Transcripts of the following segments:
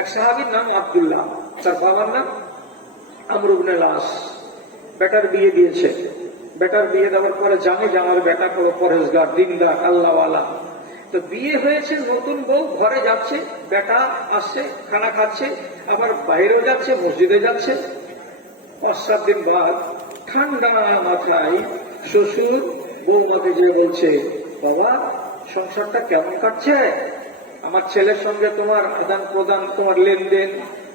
এক সাহাবীর নাম আবদুল্লাহ। তার বাবার নাম আমরুবনে লাস বেটার বিয়ে দিয়েছে। বেটার বিয়ে দেওয়ার পরে জানে যে আমার বেটা হলো পরেশগার দিনদার, আল্লাহওয়ালা। তো বিয়ে হয়েছে, নতুন বউ, ঘরে যাচ্ছে, বেটা আসছে, খানা খাচ্ছে, আবার বাইরেও যাচ্ছে, মসজিদে যাচ্ছে। পাঁচ সাত দিন বাদ ঠান্ডা মাথায় শ্বশুর বৌমাকে যে বলছে, বাবা, সংসারটা কেমন কাটছে? আমার ছেলের সঙ্গে তোমার আদান প্রদান, তোমার লেনদেন,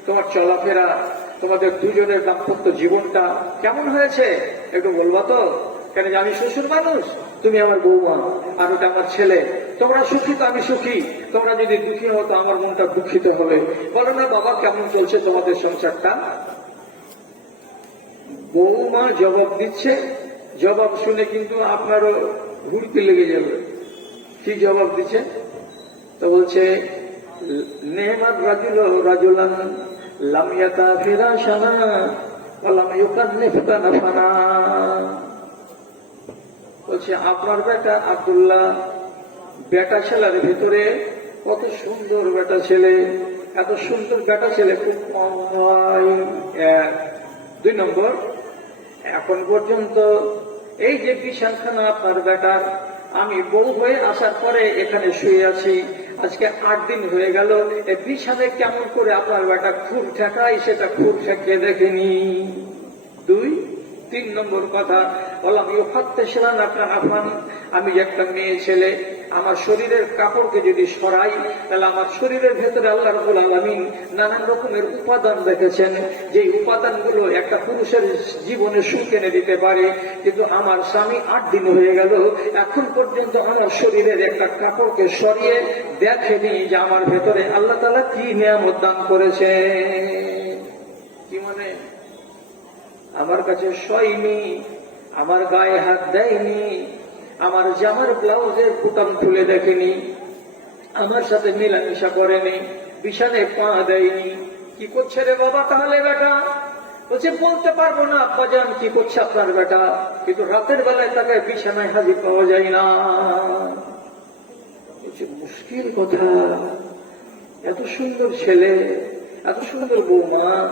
তোমার চলাফেরা, তোমাদের দুজনের দাম্পত্য জীবনটা কেমন হয়েছে? একটু বলবা তো? কেন আমি শ্বশুর মানুষ, তুমি আমার বৌমা আর ওটা আমার ছেলে। তোমরা সুখী তো আমি সুখী। তোমরা যদি দুঃখী হও তো আমার মনটা দুঃখিত হবে। বলো না, বাবা, কেমন চলছে তোমাদের সংসারটা? বৌমা জবাব দিচ্ছে। জবাব শুনে কিন্তু আপনারও ঘুরতে লেগে যাবে কি জবাব দিচ্ছে? বলছে, নেহমার রাজুল রাজুলান লামিয়াতা ফেরা সানা বলছে, আপনার বেটা আব্দুল্লাহ, বেটা ছেলের ভিতরে কত সুন্দর বেটা ছেলে, এত সুন্দর বেটা ছেলে খুব কম হয় এক। দুই নম্বর, এখন পর্যন্ত এই যে বিছানখানা আপনার বেটার, আমি বউ হয়ে আসার পরে এখানে শুয়ে আছি আজকে আট দিন হয়ে গেল বিছানায় কেমন করে আপনার বেটা খুব ঠেকাই সেটা খুব ঠেকিয়ে দেখেনি। দুই, তিন নম্বর কথা, বললাম আপনার আহ্বান আমি একটা মেয়ে ছেলে আমার শরীরের কাপড়কে যদি সরাই, তাহলে আমার শরীরের ভেতরে আল্লাহ রবুল আলমিন নানান রকমের উপাদান রেখেছেন। যে উপাদানগুলো একটা পুরুষের জীবনে সুখ এনে দিতে পারে, কিন্তু আমার স্বামী আট দিন হয়ে গেল, এখন পর্যন্ত আমার শরীরের একটা কাপড়কে সরিয়ে দেখেনি যে আমার ভেতরে আল্লাহ তালা কি নিয়ামত দান করেছে কি মানে? আমার কাছে সয়নি আমার গায়ে হাত দেয়নি আমার জামার ব্লাউজের বুতাম খুলে দেখেনি। আমার সাথে মেলামেশা করেনি। বিছানে পা দেয়নি। কি করছে রে বাবা তাহলে বেটা? বলছে, বলতে পারব না, আব্বা যান কি করছে আপনার বেটা? কিন্তু রাতের বেলায় তাকে বিছানায় হাজির পাওয়া যায় না। মুশকিল কথা। এত সুন্দর ছেলে, এত সুন্দর বৌমা,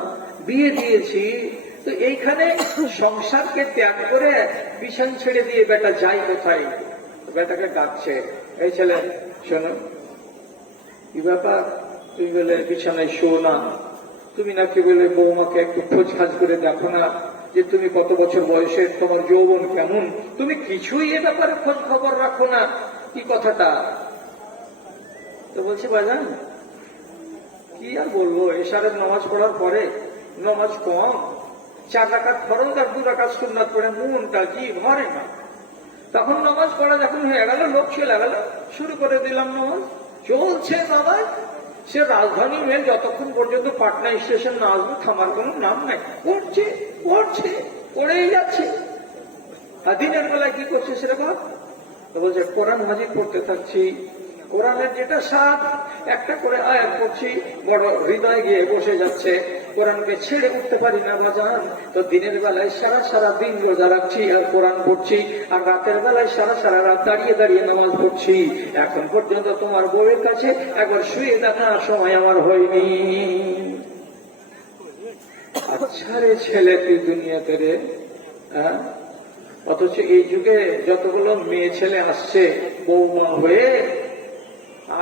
বিয়ে দিয়েছি তো এইখানে সংসারকে ত্যাগ করে বিছান ছেড়ে দিয়ে বেটা যাই কোথায়? বেটাকে ডাকছে, এই ছেলে, শোনো কি ব্যাপার, তুমি বলে বিছানায় শো না। তুমি নাকি বলে বৌমাকে একটু খোঁজ খাজ করে দেখো না যে তুমি কত বছর বয়সের, তোমার যৌবন কেমন? তুমি কিছুই এ ব্যাপারে খোঁজ খবর রাখো না। কি কথাটা? তো বলছি বাজান কি আর বলব? এশারের নামাজ পড়ার পরে নামাজ কম চার টাকার ফরজ আর দু টাকার সুন্নাত পড়ে, মনটা কি ভরে না। তখন নামাজ পড়া যখন হয়ে গেল, লোক চলে গেল, শুরু করে দিলাম নামাজ। চলছে নামাজ। সে রাজধানী মেল যতক্ষণ পর্যন্ত পাটনা স্টেশন না আসবে, থামার কোনো নাম নাই। পড়ছে পড়ছে, পড়েই যাচ্ছে। আর দিনের বেলায় কি করছে সেটা বলছে, কোরআন হাজির পড়তে থাকছি। কোরআনের যেটা স্বাদ, একটা করে আয়াত করছি বড় হৃদয় গিয়ে বসে যাচ্ছে। কোরআনকে ছেড়ে উঠতে পারি না বাজান তো দিনের বেলায় সারা সারা দিন রোজা রাখছি আর কোরআন পড়ছি, আর রাতের বেলায় সারা সারা রাত দাঁড়িয়ে দাঁড়িয়ে নামাজ পড়ছি। এখন পর্যন্ত তোমার বউয়ের কাছে একবার শুয়ে দেখার সময় আমার হয়নি। আচ্ছা রে ছেলে, তুই দুনিয়াতে রে হ্যাঁ? অথচ এই যুগে যতগুলো মেয়ে ছেলে আসছে বৌমা হয়ে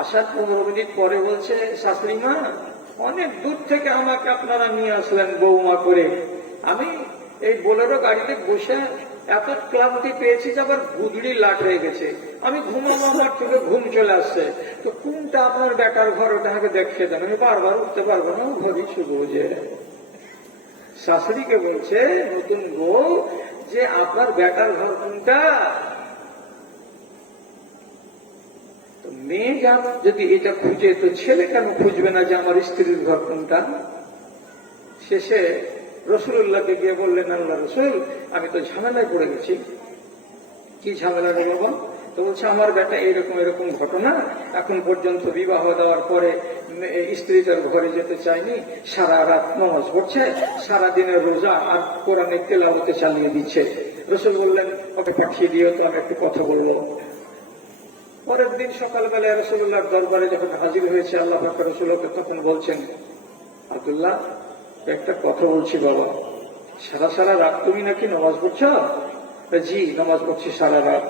আসার পনেরো মিনিট পরে বলছে, শাশুড়ি মা অনেক দূর থেকে আমাকে আপনারা নিয়ে আসলেন বৌমা করে। আমি এই বোলেরো গাড়িতে বসে এত ক্লান্তি পেয়েছি যে আবার গুদড়ি লাট হয়ে গেছে। আমি ঘুমাবো, আমার চোখে ঘুম চলে আসছে। তো কোনটা আপনার বেটার ঘর, ওটা আমাকে দেখিয়ে দেন। আমি বারবার উঠতে পারব না ঘরই শুধু যে শাশুড়িকে বলছে, নতুন বউ, যে আপনার বেটার ঘর কোনটা তো মেয়ে যা যদি এটা খুঁজে, তো ছেলে কেন খুঁজবে না যে আমার স্ত্রীর ঘর কোনটা? শেষে রসুল্লাহকে গিয়ে বললেন, আল্লাহ রসুল, আমি তো ঝামেলায় পড়ে গেছি। কি ঝামেলা রে বাবা? তো বলছে, আমার বেটা এরকম এরকম ঘটনা। এখন পর্যন্ত বিবাহ দেওয়ার পরে স্ত্রী তার ঘরে যেতে চায়নি। সারা রাত নামাজ পড়ছে সারা দিনের রোজা আর কোরআনে তেলাওয়াতে চালিয়ে দিচ্ছে। রসুল বললেন, ওকে পাঠিয়ে দিও, তো আমি একটু কথা বলব। পরের দিন সকালবেলায় রসুল্লাহর দরবারে যখন হাজির হয়েছে, আল্লাহ পাক রসুলকে তখন বলছেন, আব্দুল্লাহ, একটা কথা বলছি বাবা। সারা সারা রাত তুমি নাকি নামাজ পড়ছো? জি, নামাজ পড়ছি সারা রাত।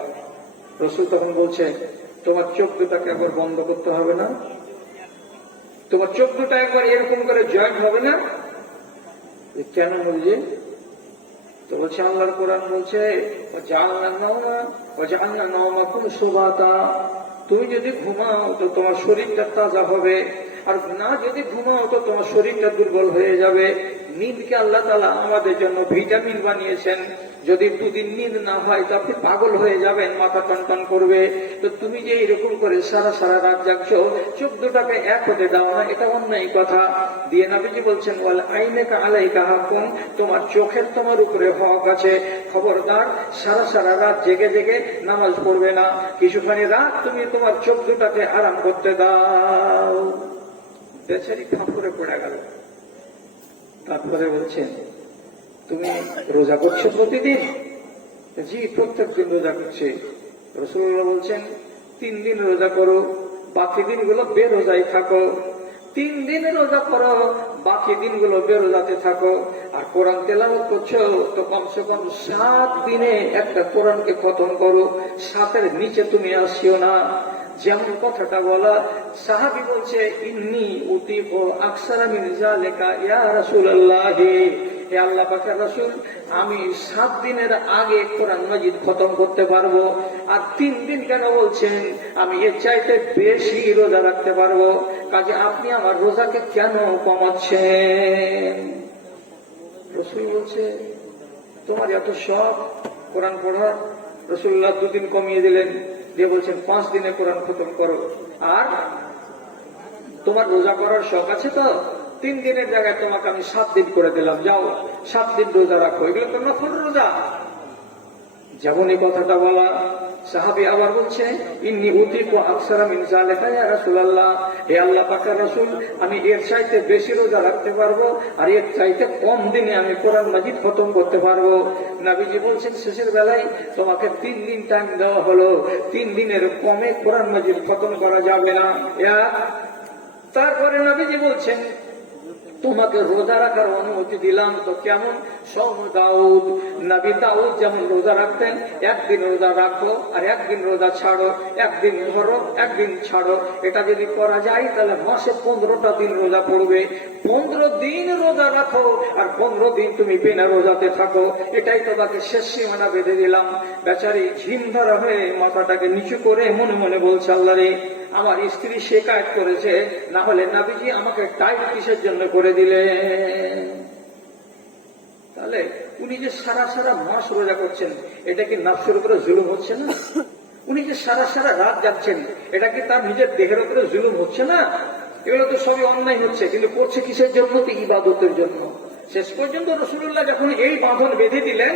রসুল তখন বলছে, তোমার চোখ দুটাকে একবার বন্ধ করতে হবে না? তোমার চোখ দুটা একবার এরকম করে জয়েন্ট হবে না? কেন বলছে তো বলছে, আল্লাহর কোরআন বলছে তুমি যদি ঘুমাও, তো তোমার শরীরটা তাজা হবে। আর না যদি ঘুমাও, তো তোমার শরীরটা দুর্বল হয়ে যাবে। নিদকে আল্লাহ তালা আমাদের জন্য ভিটামিন বানিয়েছেন। যদি দুদিন নিদ না হয়, তো আপনি পাগল হয়ে যাবেন, মাথা টনটন করবে। তো তুমি যে এরকম করে সারা সারা রাত জাগছো, চোখ দুটাকে এক হতে দাও না, এটা অন্যায় কথা। দিয়ে নাবিজি বলছেন বল আইনে আলাই কাহাকুম তোমার চোখের তোমার উপরে হক আছে। খবরদার, সারা সারা রাত জেগে জেগে নামাজ পড়বে না। কিছুখানি রাত তুমি তোমার চোখ দুটাকে আরাম করতে দাও। বেচারি ফাঁপড়ে পড়ে গেল। তারপরে বলছেন তুমি রোজা করছ প্রতিদিন? জি, প্রত্যেক দিন রোজা করছে। রসুল্লাহ বলছেন, তিন দিন রোজা করো, বাকি দিনগুলো বেরোজাই থাকো। তিন দিন রোজা করো, বাকি দিনগুলো বেরোজাতে থাকো। আর কোরআন তেলাওয়াত করছ, তো কমসে কম সাত দিনে একটা কোরআনকে খতম করো। সাতের নিচে তুমি আসিও না। যেমন কথাটা বলা, সাহাবি বলছে, ইন্নি উতিব আকসারা মিন জালিকা ইয়া রাসূলুল্লাহ। হে আল্লাহ পাকের রাসূল, আমি সাত দিনের আগে কোরআন মাজিদ খতম করতে পারব, আর তিন দিন কেন বলছেন, আমি এর চাইতে বেশি রোজা রাখতে পারব? কাজে আপনি আমার রোজাকে কেন কমাচ্ছেন? রসুল বলছে, তোমার এত শখ, কোরআন পড়ার? রসুল্লাহ দুদিন কমিয়ে দিলেন, দিয়ে বলছেন, পাঁচ দিনে কোরআন খতম করো। আর তোমার রোজা করার শখ আছে তো? তিন দিনের জায়গায় তোমাকে আমি সাত দিন করে দিলাম, যাও, সাত দিন রোজা রাখো, এগুলো তো নফল রোজা। যেমন এই কথাটা বলা, সাহাবি আবার বলছে, ইন্নি উতিক আকসারা মিন জালিকা ইয়া রাসূলুল্লাহ। হে আল্লাহ পাকের রাসূল, আমি এর চাইতে বেশি রোজা রাখতে পারব, আর এর চাইতে কম দিনে আমি কোরআন মাজিদ খতম করতে পারব। নবীজি বলছেন, শেষের বেলায় তোমাকে তিন দিন টাইম দেওয়া হলো, তিন দিনের কমে কোরআন মাজিদ খতম করা যাবে না। এক তারপরে নবীজি বলছেন তোমাকে রোজা রাখার অনুমতি দিলাম। তো কেমন? সৌম দাউদ। নবী দাউদ যেমন রোজা রাখতেন, একদিন রোজা রাখো আর একদিন রোজা ছাড়ো। একদিন ধরো, একদিন ছাড়ো। এটা যদি করা যায়, তাহলে মাসে পনেরোটা দিন রোজা পড়বে। পনেরো দিন রোজা রাখো আর পনেরো দিন তুমি বিনা রোজাতে থাকো। এটাই তো তাকে শেষ সীমানা বেঁধে দিলাম। বেচারি ঝিম ধরা হয়ে মাথাটাকে নিচু করে মনে মনে বলছে, আল্লাহ রে আমার স্ত্রী শেখায়ত করেছে, না হলে নাবিজি আমাকে টাইট কিসের জন্য করে দিলেন তাহলে উনি যে সারা সারা মাস রোজা করছেন, এটা কি নাফসের উপরে জুলুম হচ্ছে না? উনি যে সারা সারা রাত যাচ্ছেন, এটা কি তার নিজের দেহের উপরে জুলুম হচ্ছে না? এগুলো তো সবই অন্যায় হচ্ছে, কিন্তু করছে কিসের জন্য? তো ইবাদতের জন্য। শেষ পর্যন্ত রসুল্লাহ যখন এই বাঁধন বেঁধে দিলেন,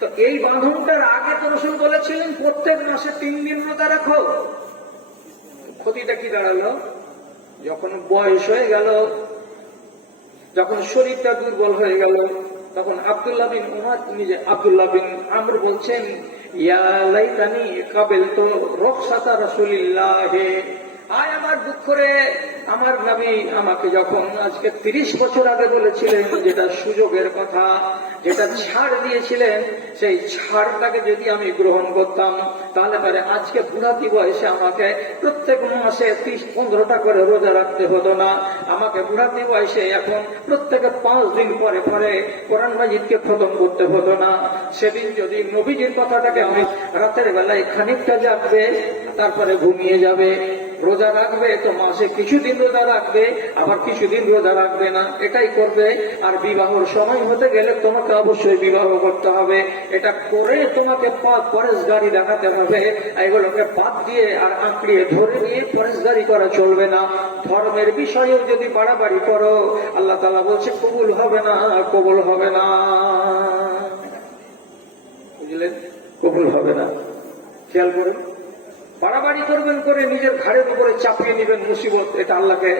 তো এই বাঁধনটার আগে তো রসুল বলেছিলেন, প্রত্যেক মাসে তিন দিন রোজা রাখো। ক্ষতিটা কি দাঁড়াল? যখন বয়স হয়ে গেল, যখন শরীরটা দুর্বল হয়ে গেল, তখন আবদুল্লাহ বিন উমার নিজে আবদুল্লাহ বিন আমর বলছেন, ইয়া লাইতানি কাবেল তো রক্ষাতা রাসূলিল্লাহ। আয় আমার দুঃখ রে আমার নবী আমাকে যখন আজকে তিরিশ বছর আগে বলেছিলেন যেটা সুযোগের কথা, যেটা ছাড় দিয়েছিলেন, সেই ছাড়টাকে যদি আমি গ্রহণ করতাম, তাহলে পরে আজকে বুড়াতি বয়সে আমাকে প্রত্যেক মাসে ত্রিশ, পনেরোটা করে রোজা রাখতে হতো না। আমাকে বুড়াতি বয়সে এখন প্রত্যেকে পাঁচ দিন পরে পরে কোরআন মাজিদকে খতম করতে হতো না। সেদিন যদি নবীজির কথাটাকে আমি রাতের বেলায় খানিকটা জাগবে, তারপরে ঘুমিয়ে যাবে। রোজা রাখবে, তো মাসে কিছুদিন রোজা রাখবে, আবার কিছুদিন রোজা রাখবে না। এটাই করবে, আর বিবাহর সময় হতে গেলে তোমাকে অবশ্যই বিবাহ করতে হবে। এটা করে তোমাকে পরেশগারি দেখাতে হবে। এগুলোকে বাদ দিয়ে আর আঁকড়িয়ে ধরে নিয়ে পরেশগারি করা চলবে না। ধর্মের বিষয়েও যদি বাড়াবাড়ি করো, আল্লাহ তালা বলছে, কবুল হবে না, কবুল হবে না। বুঝলেন? কবুল হবে না। খেয়াল করুন বাড়াবাড়ি করবেন করে নিজের ঘাড়ের উপরে চাপিয়ে নেবেন মুসিবত, এটা আল্লাহকে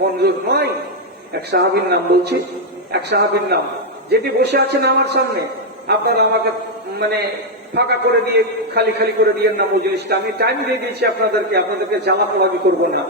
মঞ্জুর নয়। এক সাহাবির নাম বলছি, এক সাহাবির নাম। যেটি বসে আছেন আমার সামনে, আপনারা আমাকে মানে ফাঁকা করে দিয়ে, খালি খালি করে দিয়ে না জিনিসটা আমি টাইম দিয়ে দিয়েছি আপনাদেরকে আপনাদেরকে জ্বালা পোড়াবি করব না।